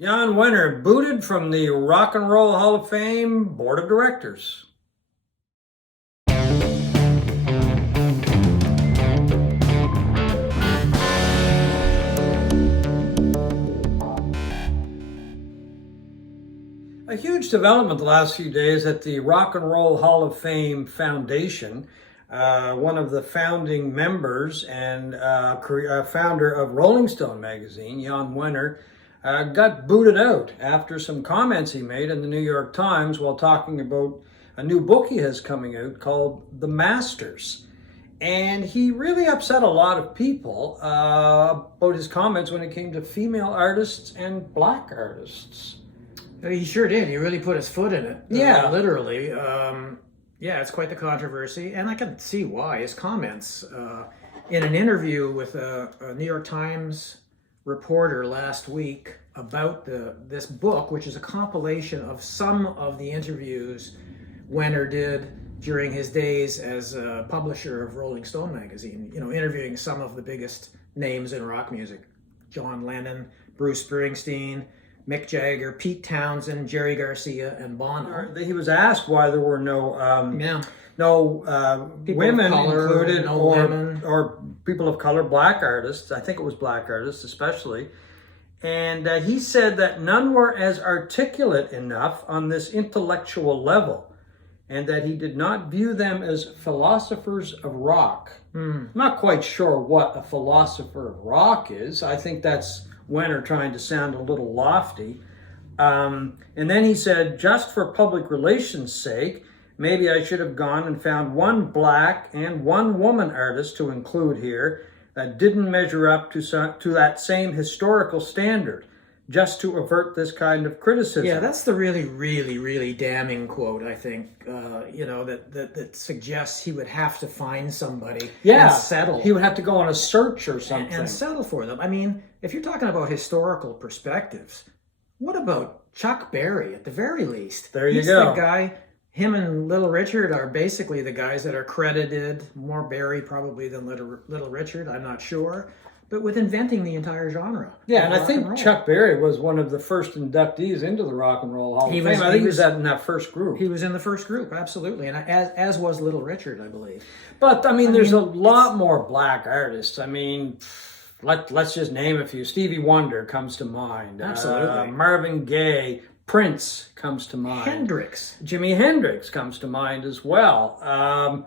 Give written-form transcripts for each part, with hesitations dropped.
Jann Wenner booted from the Rock and Roll Hall of Fame Board of Directors. A huge development the last few days at the Rock and Roll Hall of Fame Foundation. One of the founding members and founder of Rolling Stone magazine, Jann Wenner, got booted out after some comments he made in the New York Times while talking about a new book he has coming out called The Masters. And he really upset a lot of people about his comments when it came to female artists and black artists. He sure did. He really put his foot in it. Yeah. Literally. Yeah, it's quite the controversy, and I can see why. His comments in an interview with a New York Times reporter last week about this book, which is a compilation of some of the interviews Wenner did during his days as a publisher of Rolling Stone magazine, interviewing some of the biggest names in rock music. John Lennon, Bruce Springsteen, Mick Jagger, Pete Townsend, Jerry Garcia, and Bono. He was asked why there were no women color, included, women. or people of color, black artists. I think it was black artists especially. And he said that none were as articulate enough on this intellectual level, and that he did not view them as philosophers of rock. I'm not quite sure what a philosopher of rock is. I think that's Wenner trying to sound a little lofty. And then he said, just for public relations' sake, maybe I should have gone and found one black and one woman artist to include here that didn't measure up to that same historical standard, just to avert this kind of criticism. Yeah, that's the really, really, really damning quote, I think, that suggests he would have to find somebody and settle. He would have to go on a search or something. And settle for them. I mean, if you're talking about historical perspectives, what about Chuck Berry at the very least? There you He's go. The guy, him and Little Richard are basically the guys that are credited, more Berry probably than Little Richard, I'm not sure, but with inventing the entire genre. Yeah, and I think Chuck Berry was one of the first inductees into the Rock and Roll Hall of Fame. I think he was in that first group. He was in the first group, absolutely, and as was Little Richard, I believe. But, there's a lot more black artists. Let's just name a few. Stevie Wonder comes to mind. Absolutely. Marvin Gaye, Prince comes to mind. Jimi Hendrix comes to mind as well.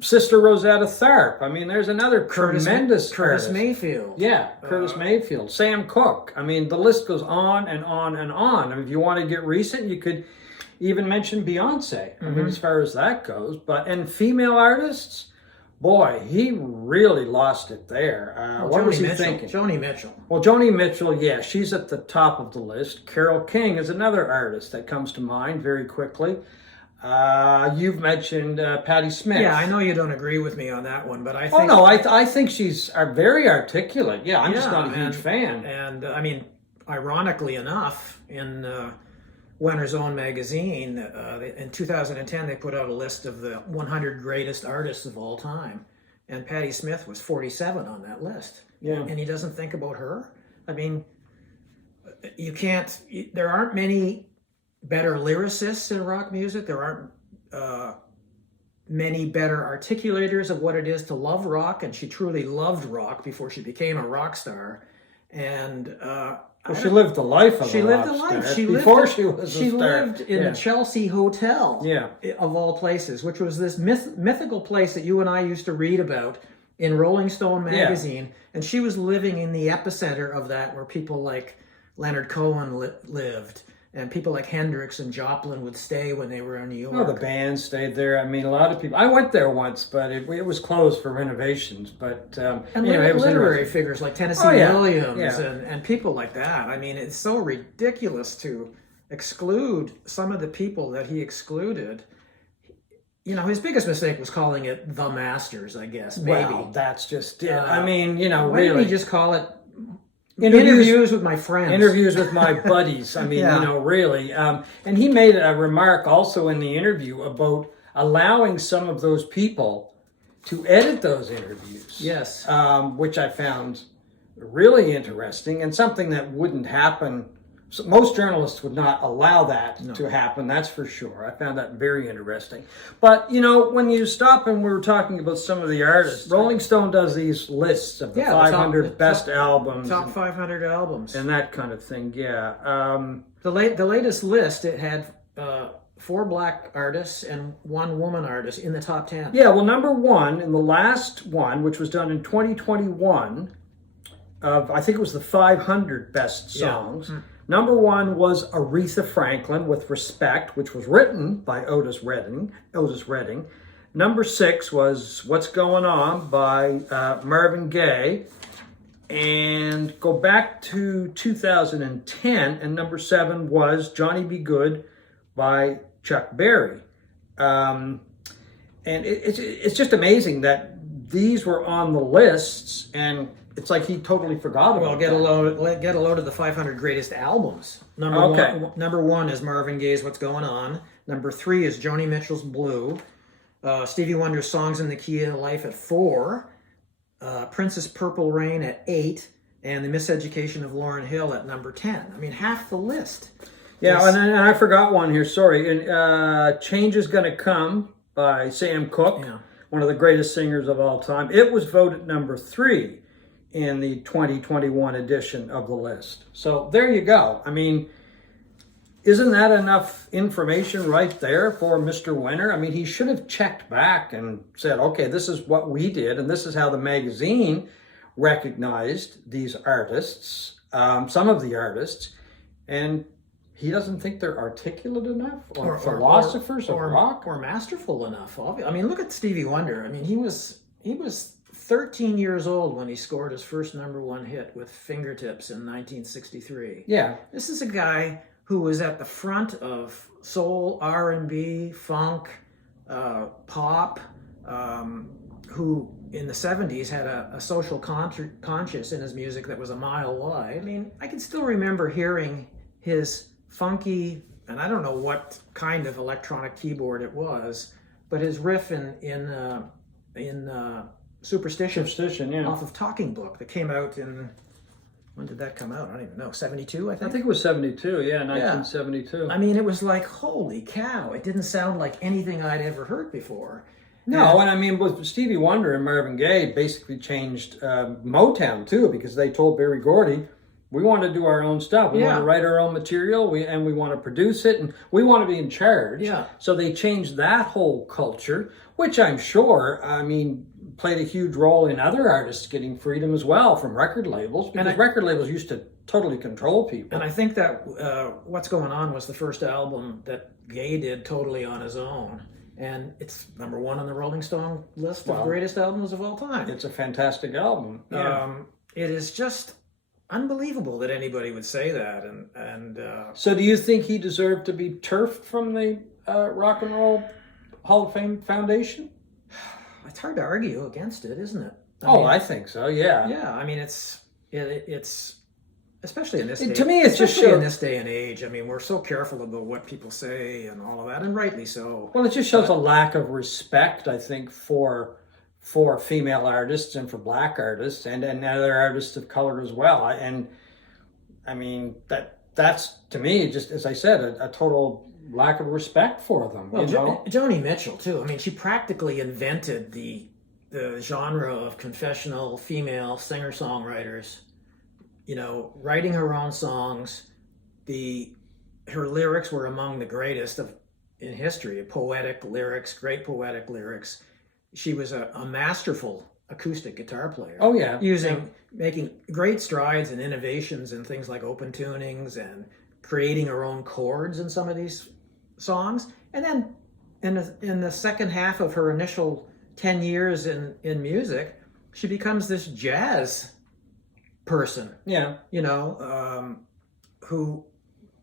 Sister Rosetta Tharpe. There's another tremendous Curtis artist. Mayfield. Yeah, Curtis Mayfield. Sam Cooke. The list goes on and on and on. If you want to get recent, you could even mention Beyonce. As far as that goes. And female artists, boy, he really lost it there. What was he thinking? Joni Mitchell. Well, Joni Mitchell, yeah, she's at the top of the list. Carole King is another artist that comes to mind very quickly. You've mentioned Patti Smith. Yeah, I know you don't agree with me on that one, but I think... Oh, no, I think she's very articulate. Yeah, I'm just not a huge fan. And, ironically enough, in Wenner's own magazine, in 2010, they put out a list of the 100 greatest artists of all time. And Patti Smith was 47 on that list. Yeah. And he doesn't think about her? There aren't many better lyricists in rock music. There aren't many better articulators of what it is to love rock, and she truly loved rock before she became a rock star. And she lived the life of a rock star before she was a star. She lived in the Chelsea Hotel, of all places, which was this mythical place that you and I used to read about in Rolling Stone magazine. Yeah. And she was living in the epicenter of that, where people like Leonard Cohen lived. And people like Hendrix and Joplin would stay when they were in New York. Oh, the band stayed there. A lot of people. I went there once, but it was closed for renovations. But and it was literary figures like Tennessee Williams and people like that. It's so ridiculous to exclude some of the people that he excluded. His biggest mistake was calling it The Masters, I guess. Maybe. Well, that's just it. Why really. didn't he just call it Interviews with my friends. Interviews with my buddies. Really. And he made a remark also in the interview about allowing some of those people to edit those interviews. Yes. Which I found really interesting and something that wouldn't happen So most journalists would not allow that No. to happen, that's for sure. I found that very interesting. But, you know, when you stop and we were talking about some of the artists, Rolling Stone does these lists of the 500 best albums. Top 500 albums. And that kind of thing, yeah. The latest list, it had 4 black artists and 1 woman artist in the top 10. Yeah, well, number 1, in the last one, which was done in 2021, of, I think it was the 500 best songs. Yeah. Number 1 was Aretha Franklin with Respect, which was written by Otis Redding. Number 6 was What's Going On by Marvin Gaye. And go back to 2010, and number 7 was Johnny Be Good by Chuck Berry. And it's just amazing that these were on the lists, and it's like he totally forgot about Get a load of the 500 greatest albums. Number one is Marvin Gaye's What's Going On. Number 3 is Joni Mitchell's Blue. Stevie Wonder's Songs in the Key of Life at 4. Prince's Purple Rain at 8. And The Miseducation of Lauryn Hill at number 10. I mean, half the list. Yeah, and I forgot one here, sorry. Change is Gonna Come by Sam Cooke, one of the greatest singers of all time. It was voted number 3 in the 2021 edition of the list. So there you go. I mean, isn't that enough information right there for Mr. Wenner? I mean, he should have checked back and said, okay, this is what we did, and this is how the magazine recognized these artists, some of the artists, and he doesn't think they're articulate enough, or philosophers of rock, or masterful enough. I mean, look at Stevie Wonder. I mean, he was 13 years old when he scored his first #1 hit with Fingertips in 1963. Yeah, this is a guy who was at the front of soul, R&B, funk, pop, who in the 70s had a social conscience in his music that was a mile wide. I mean, I can still remember hearing his funky, and I don't know what kind of electronic keyboard it was, but his riff in Superstition off of Talking Book that came out in, when did that come out? I don't even know, 72, I think? I think it was 72, yeah, 1972. I mean, it was like, holy cow, it didn't sound like anything I'd ever heard before. No, and I mean, with Stevie Wonder and Marvin Gaye basically changed Motown too, because they told Berry Gordy, we want to do our own stuff. We want to write our own material, and we want to produce it, and we want to be in charge. Yeah. So they changed that whole culture, which I'm sure, I mean, played a huge role in other artists getting freedom as well from record labels, because record labels used to totally control people. And I think that What's Going On was the first album that Gaye did totally on his own. And it's #1 on the Rolling Stone list of greatest albums of all time. It's a fantastic album. Yeah. It is just unbelievable that anybody would say that. And so do you think he deserved to be turfed from the Rock and Roll Hall of Fame Foundation? It's hard to argue against it, isn't it? I think so, yeah. Yeah, I mean, it's especially in this day. To me, it's just in this day and age. I mean, we're so careful about what people say and all of that, and rightly so. Well, it just shows a lack of respect, I think, for female artists and for black artists and other artists of color as well. And I mean, that's to me, just as I said, a total lack of respect for them. Well, Joni Mitchell too. I mean, she practically invented the genre of confessional female singer-songwriters. You know, writing her own songs. Her lyrics were among the greatest in history. Poetic lyrics, great poetic lyrics. She was a masterful acoustic guitar player. Oh yeah, making great strides and innovations in things like open tunings and creating her own chords in some of these songs. And then in the second half of her initial 10 years in music, she becomes this jazz person. Yeah, who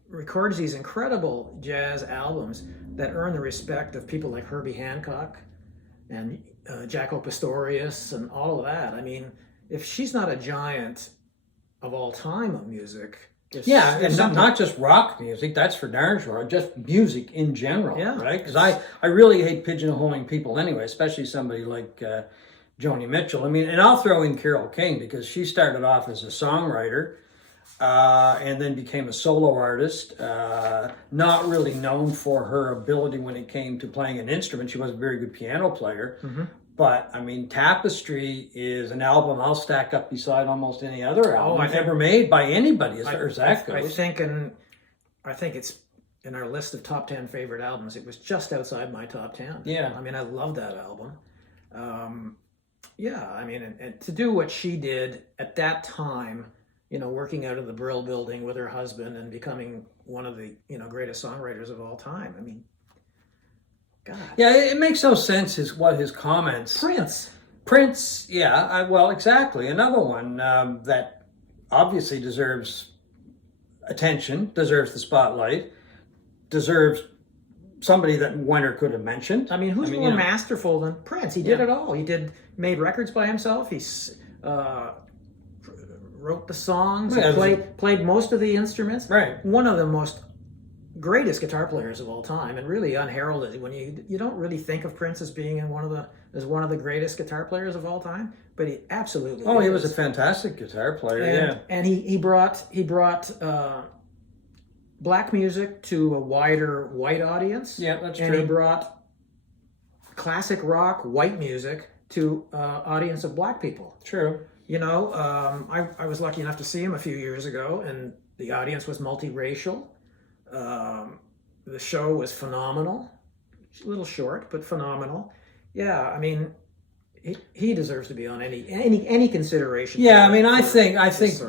records these incredible jazz albums that earn the respect of people like Herbie Hancock and Jaco Pastorius and all of that. I mean, if she's not a giant of all time of music, and not just rock music, that's for darn sure, just music in general, right? Because I really hate pigeonholing people anyway, especially somebody like Joni Mitchell. I mean, and I'll throw in Carole King, because she started off as a songwriter, and then became a solo artist, not really known for her ability when it came to playing an instrument. She was a very good piano player. But, I mean, Tapestry is an album I'll stack up beside almost any other album ever made by anybody, as far as that goes. I think it's in our list of top 10 favorite albums. It was just outside my top 10. Yeah. I mean, I love that album. Yeah, I mean, and to do what she did at that time, working out of the Brill building with her husband and becoming one of the, greatest songwriters of all time. I mean, God. Yeah, it makes no sense what his comments. Prince, yeah, well, exactly. Another one that obviously deserves attention, deserves the spotlight, deserves somebody that Wenner could have mentioned. I mean, who's more masterful than Prince? He did it all. He made records by himself. He wrote the songs. He played most of the instruments. Right. One of the most greatest guitar players of all time, and really unheralded. When you don't really think of Prince as being one of the greatest guitar players of all time, but he absolutely. Oh, he was a fantastic guitar player. And he brought black music to a wider white audience. Yeah, that's true. And he brought classic rock white music to audience of black people. True. I was lucky enough to see him a few years ago, and the audience was multiracial. The show was phenomenal. A little short, but phenomenal. Yeah, I mean, he deserves to be on any consideration. Yeah, I mean, I think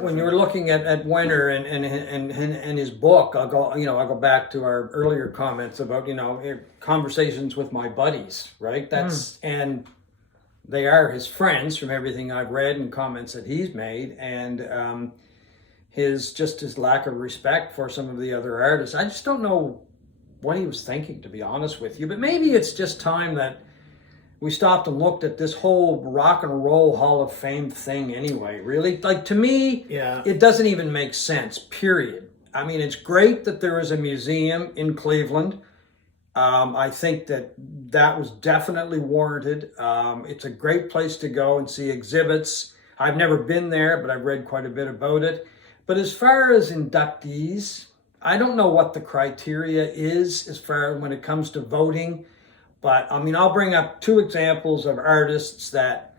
when you're looking at Wenner and his book, I'll go back to our earlier comments about conversations with my buddies, right? And they are his friends from everything I've read and comments that he's made, and his lack of respect for some of the other artists. I just don't know what he was thinking, to be honest with you. But maybe it's just time that we stopped and looked at this whole Rock and Roll Hall of Fame thing anyway, really. Like, to me, it doesn't even make sense, period. I mean, it's great that there is a museum in Cleveland. I think that was definitely warranted. It's a great place to go and see exhibits. I've never been there, but I've read quite a bit about it. But as far as inductees, I don't know what the criteria is as far as when it comes to voting. But, I mean, I'll bring up two examples of artists that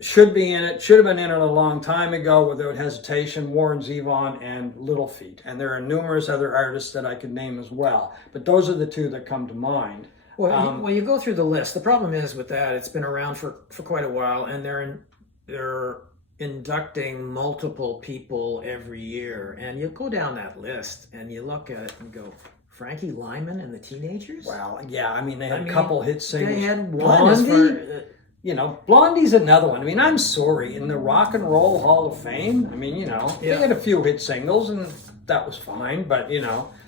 should be in it, should have been in it a long time ago without hesitation: Warren Zevon and Little Feat. And there are numerous other artists that I could name as well. But those are the two that come to mind. Well, you go through the list. The problem is with that, it's been around for quite a while, and they're inducting multiple people every year. And you go down that list and you look at it and go, Frankie Lyman and the Teenagers? Well, yeah, I mean, they had a couple hit singles. They had Blondie. Blondie's another one. I mean, I'm sorry, in the Rock and Roll Hall of Fame, I mean, they had a few hit singles, and that was fine, but,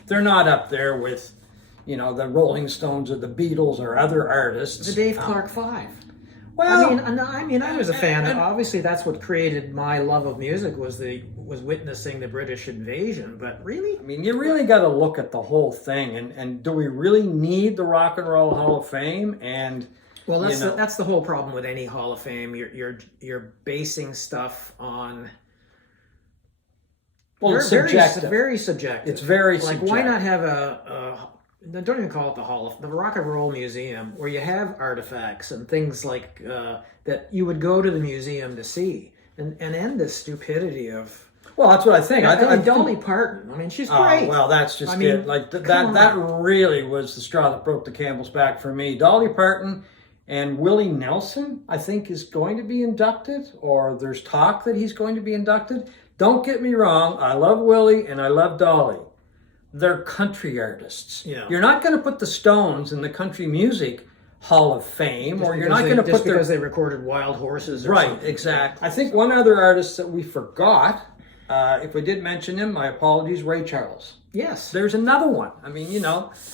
they're not up there with, the Rolling Stones or the Beatles or other artists. The Dave Clark Five. Well, I was a fan. And obviously, that's what created my love of music was witnessing the British invasion. But really, I mean, you really got to look at the whole thing. And do we really need the Rock and Roll Hall of Fame? And well, that's the whole problem with any Hall of Fame. You're basing stuff on. Well, it's subjective. Very subjective. It's very subjective. Why not have don't even call it the Rock and Roll Museum, where you have artifacts and things like that you would go to the museum to see, and end this stupidity of. Well, that's what I think. I Dolly Parton. I mean, she's great. Well, that's just it. Like that really was the straw that broke the camel's back for me. Dolly Parton and Willie Nelson, I think, is going to be inducted, or there's talk that he's going to be inducted. Don't get me wrong. I love Willie and I love Dolly. They're country artists. Yeah. You're not going to put the Stones in the Country Music Hall of Fame, or you're not going to put because they recorded Wild Horses. Or right, something. Exactly. I think one other artist that we forgot, if we did mention him, my apologies, Ray Charles. Yes. There's another one. I mean,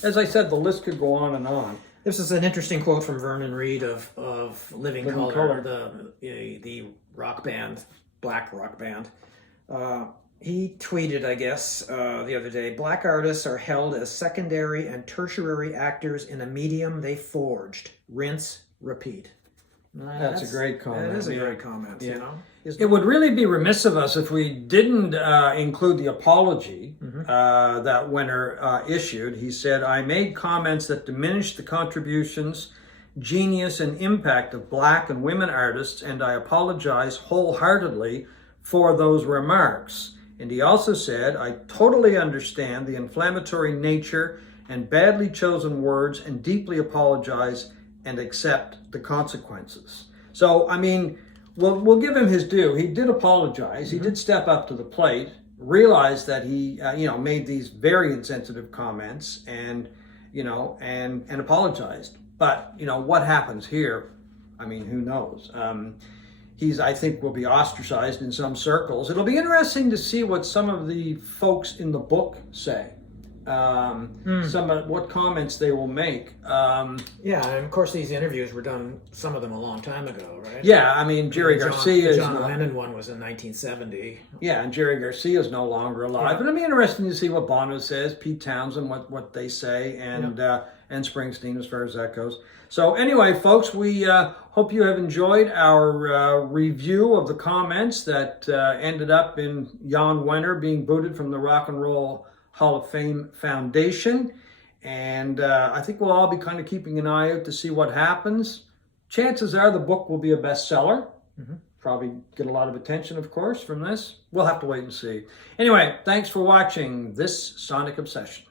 as I said, the list could go on and on. This is an interesting quote from Vernon Reid of Living Colour, the rock band, black rock band. He tweeted, I guess, the other day, black artists are held as secondary and tertiary actors in a medium they forged. Rinse, repeat. That's a great comment. That is a great comment, It would really be remiss of us if we didn't include the apology that Wenner issued. He said, "I made comments that diminished the contributions, genius, and impact of Black and women artists, and I apologize wholeheartedly for those remarks." And he also said, "I totally understand the inflammatory nature and badly chosen words and deeply apologize and accept the consequences." So, I mean, we'll give him his due. He did apologize. He did step up to the plate, realized that he, made these very insensitive comments, and apologized. But what happens here? I mean, who knows? I think, will be ostracized in some circles. It'll be interesting to see what some of the folks in the book say. What comments they will make. Yeah, and of course these interviews were done, some of them a long time ago, right? Yeah, I mean, Jerry Garcia. The Jann Wenner one was in 1970. Yeah, and Jerry Garcia is no longer alive. Yeah. But it'll be interesting to see what Bono says, Pete Townsend, what they say, and Springsteen as far as that goes. So anyway, folks, we hope you have enjoyed our review of the comments that ended up in Jann Wenner being booted from the Rock and Roll Hall of Fame Foundation. And I think we'll all be kind of keeping an eye out to see what happens. Chances are the book will be a bestseller. Probably get a lot of attention, of course, from this. We'll have to wait and see. Anyway, thanks for watching this Sonic Obsession.